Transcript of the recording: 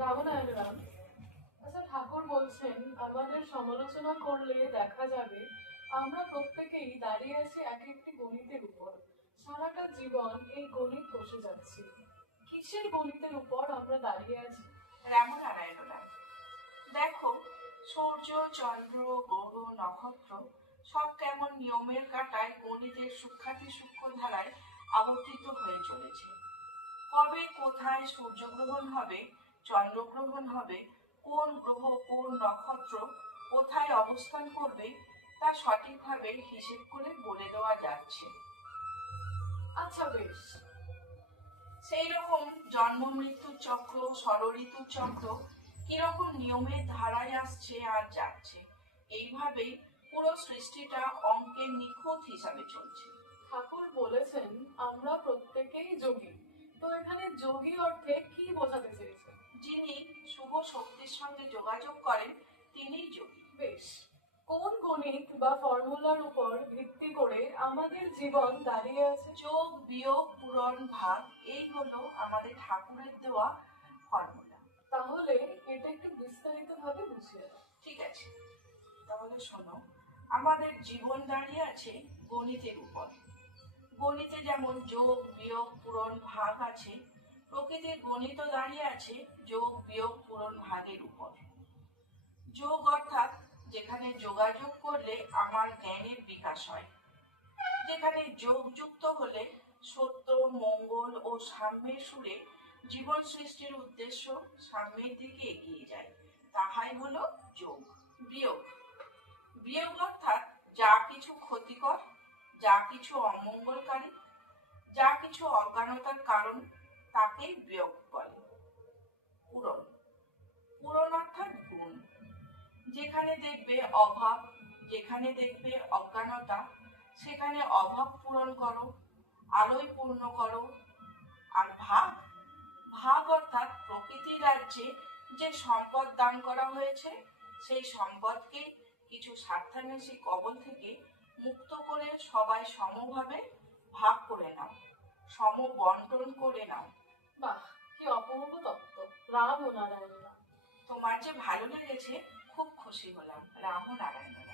রামনারায়ণ রাম। আচ্ছা, ঠাকুর বলছেন আমাদের সমালোচনা করলে দেখা যাবে আমরা প্রত্যেকেই দাঁড়িয়ে আছি এক একটি গণিতের উপর। সারাটা জীবন এই গণিত বসে যাচ্ছি। কিসের গণিতের উপর আমরা দাঁড়িয়ে আছি? রামনারায়ণ রায়, দেখো, সূর্য, চন্দ্র, গ্রহ, নক্ষত্র সব কেমন নিয়মের কাঁটায় গণিতের সূক্ষ্মাতি সূক্ষ্ম ধারায় আবর্তিত হয়ে চলেছে। কবে কোথায় সূর্যগ্রহণ হবে, চন্দ্রগ্রহণ হবে, কোন গ্রহ কোন নক্ষত্র কোথায় অবস্থান করবে তা সঠিকভাবে হিসেব করে বলে দেওয়া যাচ্ছে। আচ্ছা, বেশ। সেই রকম জন্ম মৃত্যুর চক্র, ষড়ঋতুর চক্র কিরকম নিয়মের ধারায় আসছে আর যাচ্ছে, এইভাবেই পুরো সৃষ্টিটা অঙ্কের নিখুঁত হিসাবে চলছে। ঠাকুর বলেছেন আমরা প্রত্যেকেই যোগী। তো এখানে যোগী অর্থে কি বোঝাতে চেয়েছেন? যিনি শুভ শক্তির সঙ্গে যোগাযোগ করেন তিনিই যোগী। বেশ। কোন গণিত বা ফর্মুলার উপর ভিত্তি করে আমাদের জীবন দাঁড়িয়ে আছে? যোগ, বিয়োগ, পূরণ, ভাগ, এই হলো আমাদের ঠাকুরের দেওয়া ফর্মুলা। তাহলে এটা একটু বিস্তারিত ভাবে বুঝিয়ে দাও। ঠিক আছে, তাহলে শোনো, আমাদের জীবন দাঁড়িয়ে আছে গণিতের উপর। গণিতে যেমন যোগ, বিয়োগ, পূরণ, ভাগ আছে, প্রকৃতির গণিতও দাঁড়িয়ে আছে যোগ, বিয়োগ, পূরণ, ভাগের উপর। যোগ অর্থাৎ যেখানে যোগাযোগ করলে আমার জ্ঞানের বিকাশ হয়, যেখানে যোগ যুক্ত হলে সত্য, মঙ্গল ও সাম্যের সুরে জীবন সৃষ্টির উদ্দেশ্য সাম্যের দিকে এগিয়ে যায়, তাহাই হলো যোগ। বিয়োগ, বিয়োগ অর্থাৎ যা কিছু ক্ষতিকর, যা কিছু অমঙ্গলকারী, যা কিছু অজ্ঞানতার কারণ, তাকেই বিয়োগ বলে। পূরণ, পূরণ অর্থাৎ গুণ, যেখানে দেখবে অভাব, যেখানে দেখবে অজ্ঞানতা, সেখানে অভাব পূরণ করো, আলোয় পূর্ণ করো। আর ভাগ, ভাগ অর্থাৎ প্রকৃতির রাজ্যে যে সম্পদ দান করা হয়েছে, সেই সম্পদকে কিছু স্বার্থান্বেষী কবল থেকে মুক্ত করে সবাই সমভাবে ভাগ করে নাও, সম বন্টন করে নাও। বাহ, কি অপূর্ব তত্ত্ব! রাম ও নারায়ণ রাম। তোমার যে ভালো লেগেছে, খুব খুশি হলাম। রাম নারায়ণ।